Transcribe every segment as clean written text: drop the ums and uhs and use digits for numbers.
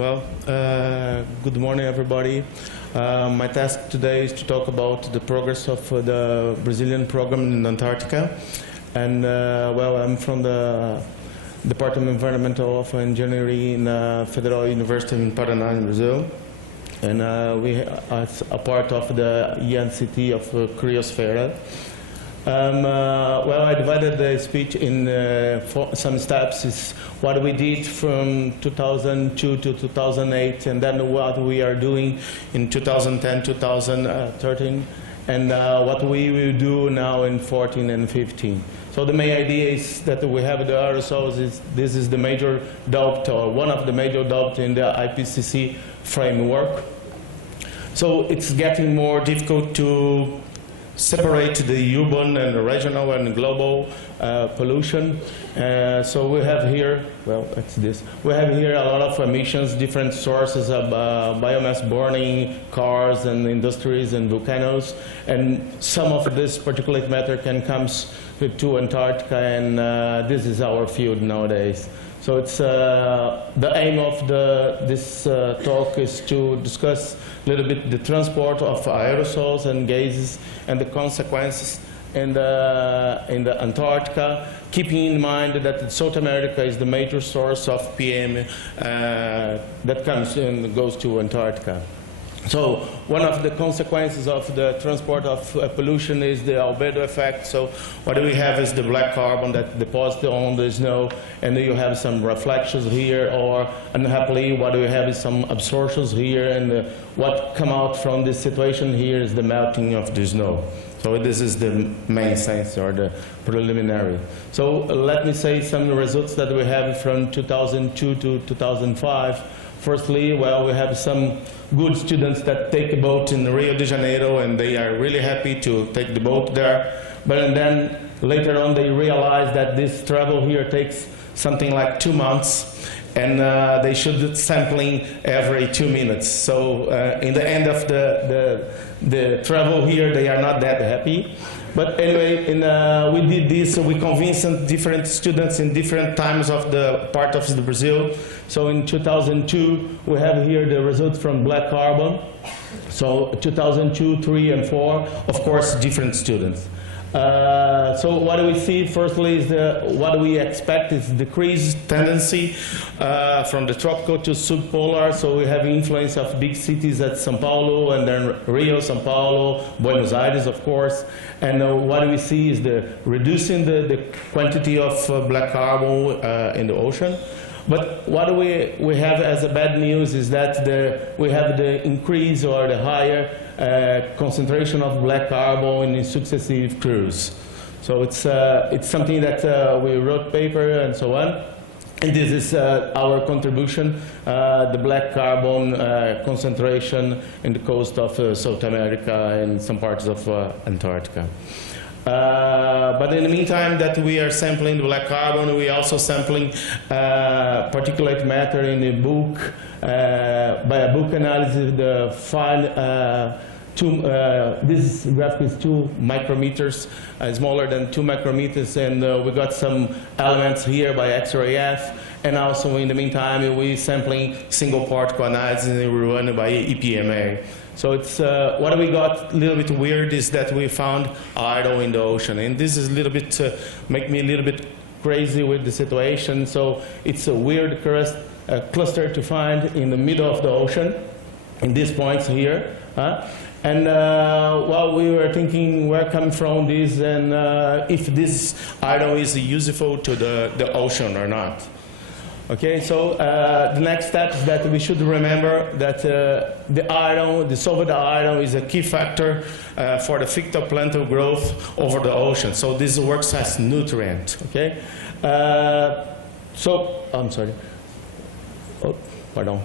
Good morning, everybody. My task today is to talk about the progress of the Brazilian program in Antarctica. And, I'm from the Department of Environmental Engineering in Federal University in Paraná, in Brazil. And we are a part of the IGAC&iCACGP of Criosfera. I divided the speech in some steps. Is what we did from 2002 to 2008, and then what we are doing in 2010, 2013, and what we will do now in 14 and 15. So the main idea is that we have the aerosols. This is the major doubt, or one of the major doubts in the IPCC framework. So it's getting more difficult to separate the urban and the regional and global pollution. So we have here, we have here a lot of emissions, different sources of biomass burning, cars and industries and volcanoes. And some of this particulate matter can come to Antarctica, and this is our field nowadays. So it's the aim of this talk is to discuss a little bit the transport of aerosols and gases and the consequences in the Antarctica, keeping in mind that South America is the major source of PM that comes and goes to Antarctica. So one of the consequences of the transport of pollution is the albedo effect. So what we have is the black carbon that deposits on the snow, and then you have some reflections here, or unhappily what we have is some absorptions here, and what come out from this situation here is the melting of the snow. So this is the main sense, or the preliminary. So let me say some results that we have from 2002 to 2005. Firstly, we have some good students that take a boat in Rio de Janeiro, and they are really happy to take the boat there. But then later on they realize that this travel here takes something like 2 months, and they should sampling every 2 minutes. So in the end of the travel here, they are not that happy. But anyway, we did this, so we convinced different students in different times of the part of the Brazil. So in 2002, we have here the results from black carbon. So 2002, 3, and 4, of course, different students. So what do we see? Firstly, is what we expect is decreased tendency from the tropical to subpolar. So we have influence of big cities at São Paulo, and then Rio, São Paulo, Buenos Aires, of course. And what we see is the reducing the quantity of black carbon in the ocean. But what we have as a bad news is that we have the increase or the higher concentration of black carbon in successive cruise. So it's something that we wrote paper and so on. And this is our contribution, the black carbon concentration in the coast of South America and some parts of Antarctica. But in the meantime that we are sampling the black carbon, we are also sampling particulate matter in a book, by a book analysis, the file, this graph is 2 micrometers, smaller than 2 micrometers, and we got some elements here by X-ray-F, and also in the meantime we sampling single particle analysis and we run by EPMA. So it's what we got a little bit weird is that we found iron in the ocean, and this is a little bit make me a little bit crazy with the situation. So it's a weird cluster to find in the middle of the ocean, in these points here. And we were thinking where come from this, and if this iron is useful to the ocean or not. Okay, so the next step is that we should remember that the iron, the dissolved iron, is a key factor for the phytoplankton growth over the ocean. So this works as nutrient. Okay, I'm sorry. Oh, pardon.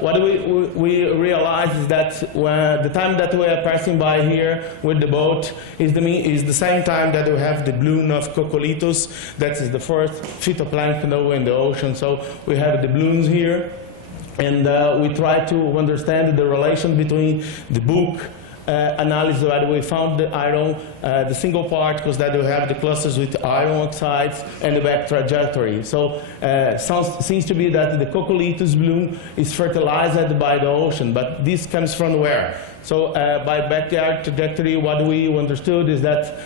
What we realize is that the time that we are passing by here with the boat is the same time that we have the bloom of coccolithos. That is the first phytoplankton in the ocean. So we have the blooms here, and we try to understand the relation between the book analysis where we found the iron, the single particles that we have the clusters with iron oxides and the back trajectory. So seems to be that the Cocolytus bloom is fertilized by the ocean, but this comes from where? So by backyard trajectory, what we understood is that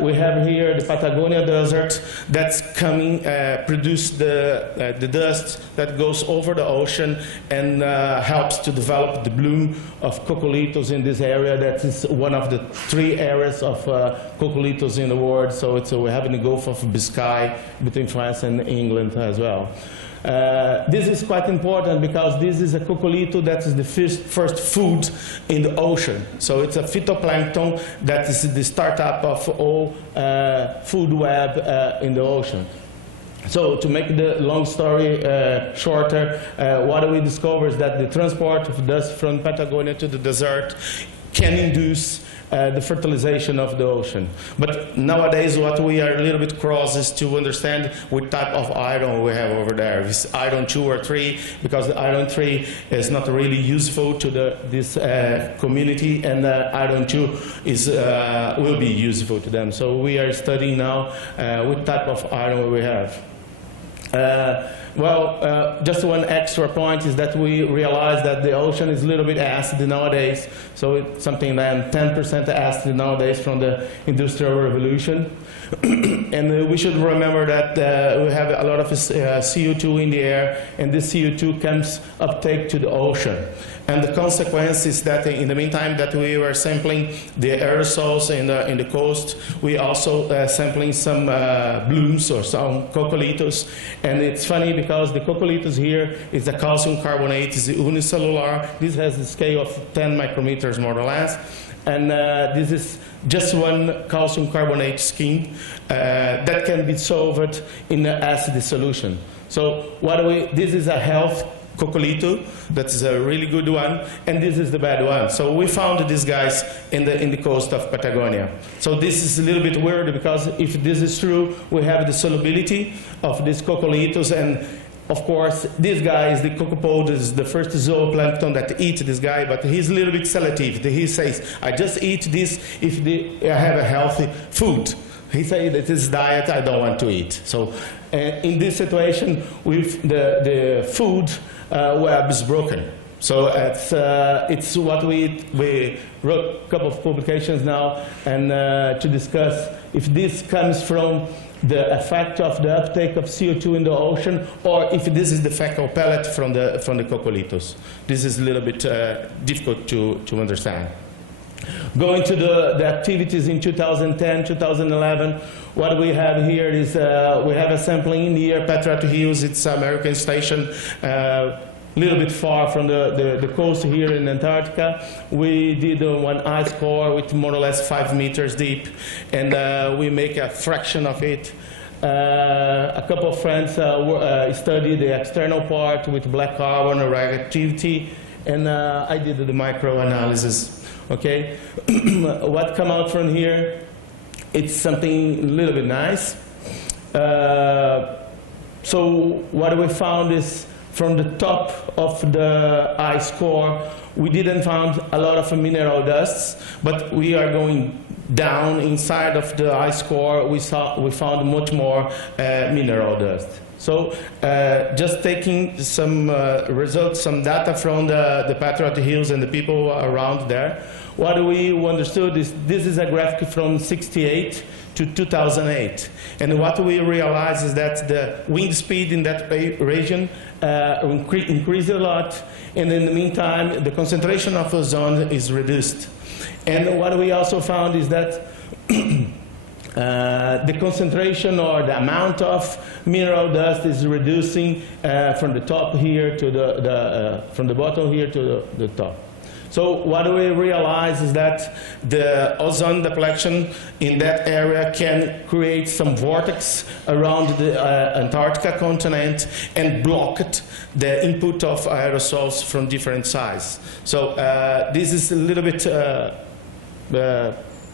we have here the Patagonia desert that's coming, produce the dust that goes over the ocean and helps to develop the bloom of Cocolytus in this area. That is one of the 3 areas of Cocolytus in the world. So we have in the Gulf of Biscay between France and England as well. This is quite important because this is a Cocolytus that is the first food in the ocean. So it's a phytoplankton that is the startup of all food web in the ocean. So to make the long story shorter, what we discovered is that the transport of dust from Patagonia to the desert can induce the fertilization of the ocean. But nowadays what we are a little bit cross is to understand what type of iron we have over there. Is iron 2 or 3, because the iron 3 is not really useful to this community, and iron 2 is, will be useful to them. So we are studying now what type of iron we have. Just one extra point is that we realize that the ocean is a little bit acid nowadays, so it's something like 10% acid nowadays from the Industrial Revolution. And we should remember that we have a lot of CO2 in the air, and this CO2 comes uptake to the ocean. And the consequence is that in the meantime that we were sampling the aerosols in the coast, we also sampling some blooms or some Cocolytus. And it's funny because the Cocolytus here is a calcium carbonate, is unicellular. This has a scale of 10 micrometers more or less. And this is just one calcium carbonate skin that can be dissolved in an acid solution. So this is a health Cocolytus, that is a really good one, and this is the bad one. So we found these guys in the coast of Patagonia. So this is a little bit weird because if this is true, we have the solubility of this Cocolytus, and of course, this guy is the cocopod, is the first zooplankton that eats this guy, but he's a little bit selective. He says, I just eat this if I have a healthy food. He said that this diet I don't want to eat. So in this situation, with the food web is broken. So it's what we wrote a couple of publications now and to discuss if this comes from the effect of the uptake of CO2 in the ocean, or if this is the fecal pellet from the Cocolytus. This is a little bit difficult to understand. Going to the activities in 2010, 2011, what we have here is we have a sampling near Patriot Hills. It's an American station, a little bit far from the coast here in Antarctica. We did one ice core with more or less 5 meters deep, and we make a fraction of it. A couple of friends studied the external part with black carbon radioactivity, and I did the microanalysis. Okay, what come out from here? It's something a little bit nice. So what we found is from the top of the ice core, we didn't find a lot of mineral dusts, but we are going down inside of the ice core. We found much more mineral dust. So just taking some results, some data from the Patriot Hills and the people around there, what we understood is this is a graphic from 1968 to 2008. And what we realized is that the wind speed in that region increased a lot, and in the meantime, the concentration of ozone is reduced. And what we also found is that the concentration or the amount of mineral dust is reducing from the top here to from the bottom here to the top. So what we realize is that the ozone depletion in that area can create some vortex around the Antarctica continent and block the input of aerosols from different sides. So this is a little bit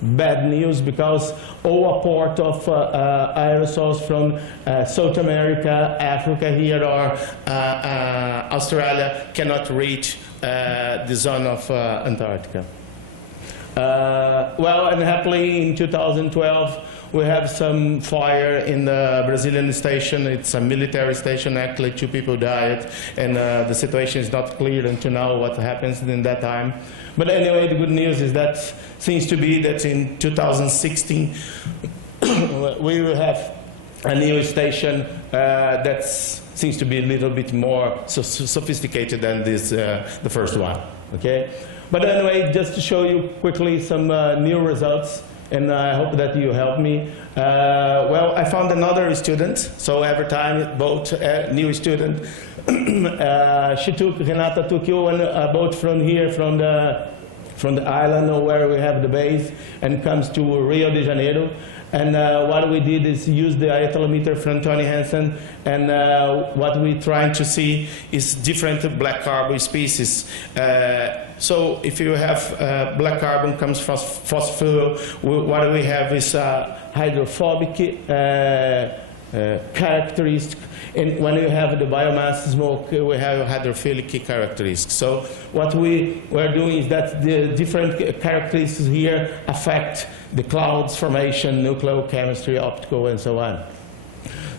bad news because all apport of aerosols from South America, Africa here, or Australia cannot reach the zone of Antarctica. Well, and happily in 2012, we have some fire in the Brazilian station. It's a military station. Actually, 2 people died, and the situation is not clear until now what happens in that time. But anyway, the good news is that seems to be that in 2016, we will have a new station that seems to be a little bit more sophisticated than this, the first one. Okay? But anyway, just to show you quickly some new results, and I hope that you help me. Well, I found another student, so every time boat, new student, Renata took you on a boat from here, from the island where we have the base, and comes to Rio de Janeiro. And what we did is use the aethylometer from Tony Hansen, and what we're trying to see is different black carbon species. So if you have black carbon comes from fossil, what we have is hydrophobic characteristic, and when you have the biomass smoke, we have hydrophilic characteristics. So what we were doing is that the different characteristics here affect the clouds formation, nucleochemistry, optical, and so on.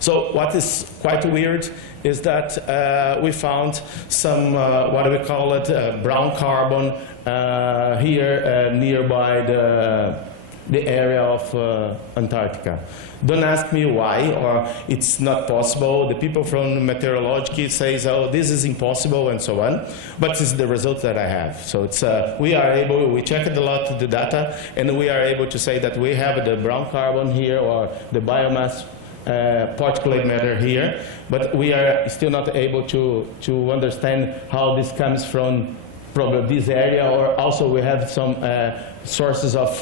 So what is quite weird is that we found some, what we call it, brown carbon here nearby the area of Antarctica. Don't ask me why, or it's not possible. The people from meteorology say, oh, this is impossible, and so on. But this is the result that I have. So it's, we are able, we checked a lot of the data, and we are able to say that we have the brown carbon here, or the biomass particulate matter here, but we are still not able to understand how this comes from probably this area, or also we have some sources of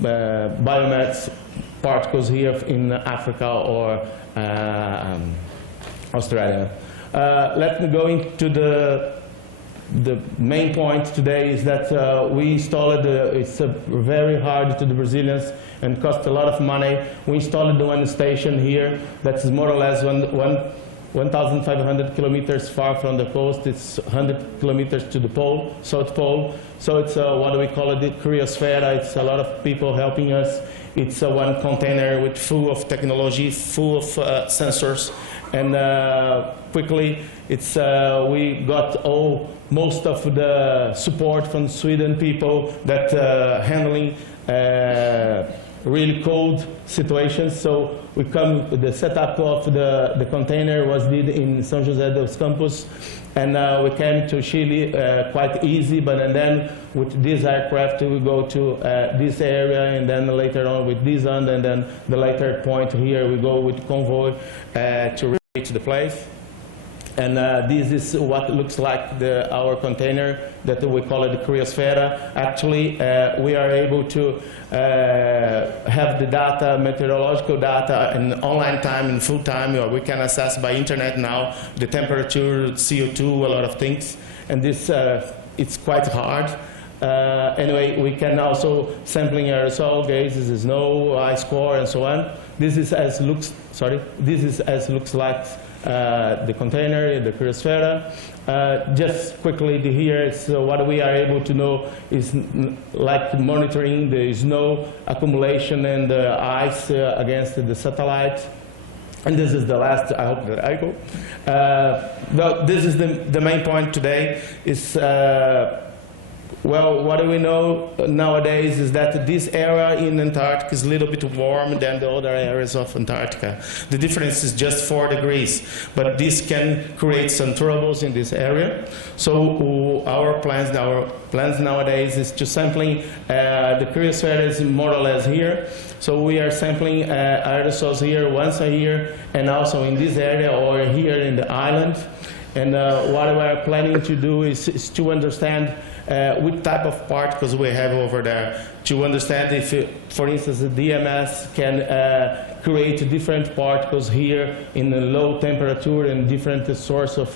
biomass particles here in Africa or Australia. Let me go into the main point today is that we installed, it's very hard to the Brazilians and cost a lot of money. We installed the one station here that's more or less 1,500 kilometers far from the coast. It's 100 kilometers to the pole, South Pole. So it's what we call the cryosphere. It's a lot of people helping us. It's one container with full of technology, full of sensors. And quickly, it's, we got most of the support from Sweden people that handling really cold situations. So we come, the setup of the container was did in São José dos Campos, and we came to Chile quite easy, but and then with this aircraft we go to this area, and then later on with this one, and then the later point here we go with convoy to reach the place. And this is what looks like our container that we call it the cryosphere. Actually, we are able to have the data, meteorological data, in online time, in full time, or we can access by internet now the temperature, CO2, a lot of things. And this, it's quite hard. Anyway, we can also sampling aerosol gases, snow, ice core, and so on. This is as looks. Sorry, this is as looks like. The container, the cryosphere. Just quickly here, so what we are able to know is like monitoring the snow accumulation and the ice against the satellite. And this is the last, I hope that I go. Well, this is the main point today is, well, what do we know nowadays is that this area in Antarctica is a little bit warmer than the other areas of Antarctica. The difference is just 4 degrees, but this can create some troubles in this area. So our plans nowadays is to sampling, the cryosphere is more or less here. So we are sampling aerosols here once a year, and also in this area or here in the island. And what we are planning to do is to understand what type of particles we have over there, to understand if, for instance, the DMS can create different particles here in a low temperature and different source of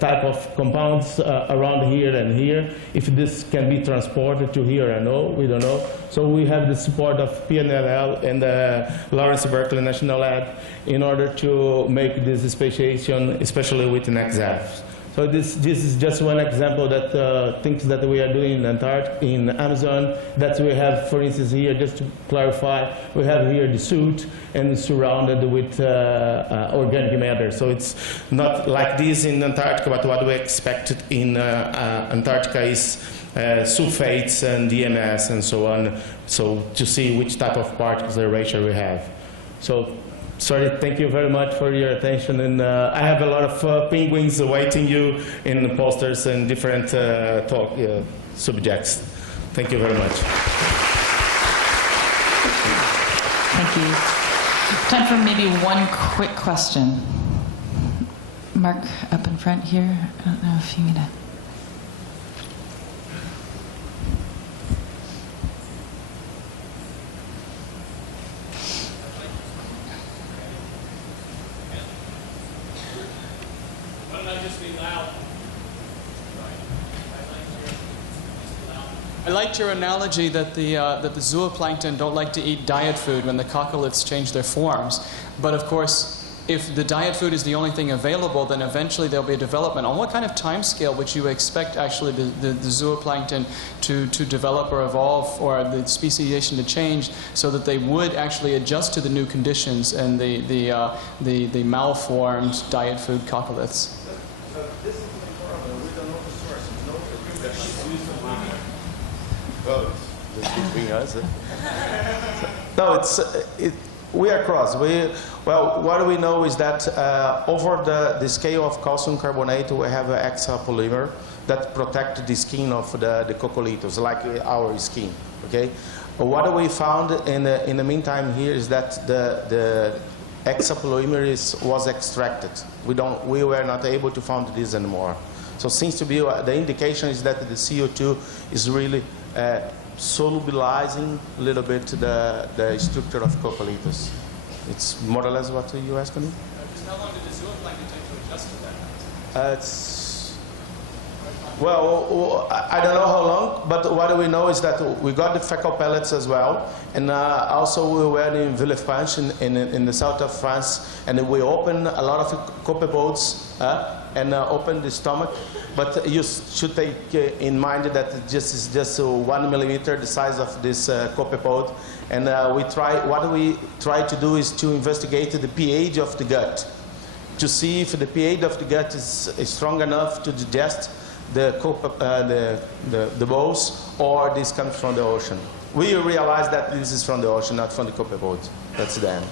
type of compounds around here and here. If this can be transported to here or no, we don't know. So we have the support of PNLL and the Lawrence Berkeley National Lab in order to make this speciation, especially with NextF. So this is just one example that things that we are doing in Antarctica, in Amazon, that we have, for instance, here, just to clarify, we have here the suit and surrounded with organic matter. So it's not like this in Antarctica, but what we expected in Antarctica is sulfates and DMS and so on, so to see which type of particles ratio we have. So, sorry, thank you very much for your attention, and I have a lot of penguins awaiting you in the posters and different subjects. Thank you very much. Thank you. Time for maybe one quick question. Mark, up in front here. I don't know if you need a... I liked your analogy that the zooplankton don't like to eat diet food when the coccoliths change their forms. But of course, if the diet food is the only thing available, then eventually there'll be a development. On what kind of time scale would you expect actually the zooplankton to develop or evolve, or the speciation to change, so that they would actually adjust to the new conditions and the malformed diet food coccoliths? Between us. No, we are cross. Well, what we know is that over the scale of calcium carbonate, we have an extra polymer that protect the skin of the coccoliths, like our skin. Okay. What we found in the meantime here is that the extra polymer was extracted. We were not able to find this anymore. So seems to be the indication is that the CO2 is really solubilizing a little bit the structure of coccoliths. It's more or less what you asked me? How long did the zooplankton take to adjust to that? Well, I don't know how long, but what we know is that we got the fecal pellets as well, and also we were in Villefranche in the south of France, and we opened a lot of copper boats and opened the stomach. But you should take in mind that this is just 1 millimeter the size of this copepod, and what we try to do is to investigate the pH of the gut, to see if the pH of the gut is strong enough to digest the balls, or this comes from the ocean. We realize that this is from the ocean, not from the copepod. That's the end.